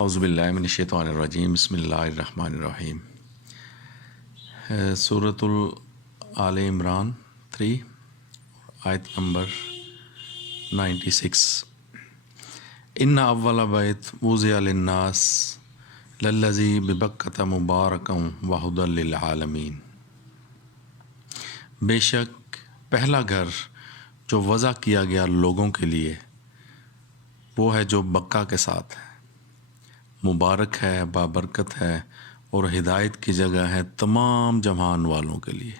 اعوذ باللہ من الشیطان الرجیم، بسم اللہ الرحمن الرحیم۔ سورۃ آل عمران 3 آیت نمبر 96۔ ان اول بیت وضع للناس للذی ببکۃ مبارکا وہدی للعالمین۔ بے شک پہلا گھر جو وضع کیا گیا لوگوں کے لیے وہ ہے جو بکہ کے ساتھ ہے، مبارک ہے، بابرکت ہے اور ہدایت کی جگہ ہے تمام جہان والوں کے لیے،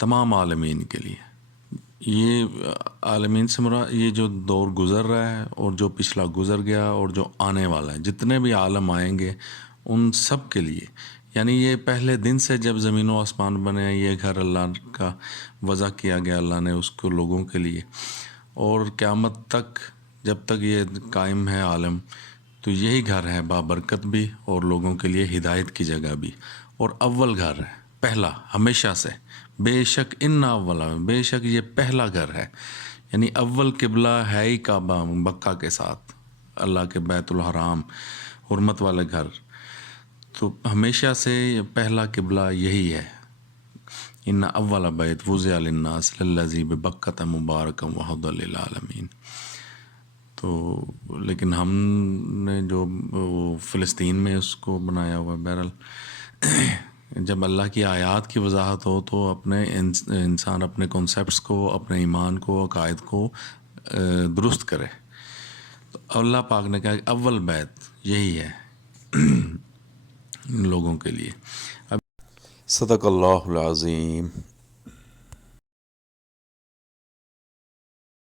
تمام عالمین کے لیے۔ یہ عالمین سے مراد یہ جو دور گزر رہا ہے اور جو پچھلا گزر گیا اور جو آنے والا ہے، جتنے بھی عالم آئیں گے ان سب کے لیے، یعنی یہ پہلے دن سے جب زمین و آسمان بنے یہ گھر اللہ کا وضع کیا گیا، اللہ نے اس کو لوگوں کے لیے، اور قیامت تک جب تک یہ قائم ہے عالم تو یہی گھر ہے، بابرکت بھی اور لوگوں کے لیے ہدایت کی جگہ بھی، اور اول گھر ہے، پہلا، ہمیشہ سے۔ بے شک ان اولا، بے شک یہ پہلا گھر ہے، یعنی اول قبلہ ہے ہی کعبہ مکہ کے ساتھ، اللہ کے بیت الحرام، حرمت والے گھر، تو ہمیشہ سے پہلا قبلہ یہی ہے۔ ان اول بیت وضع للناس للذی ببکۃ مبارکا وہدی للعالمین۔ تو لیکن ہم نے جو وہ فلسطین میں اس کو بنایا ہوا، بہرحال جب اللہ کی آیات کی وضاحت ہو تو اپنے انسان اپنے کنسیپٹس کو، اپنے ایمان کو، عقائد کو درست کرے۔ تو اللہ پاک نے کہا کہ اول بیت یہی ہے ان لوگوں کے لیے۔ صدق اللہ العظیم۔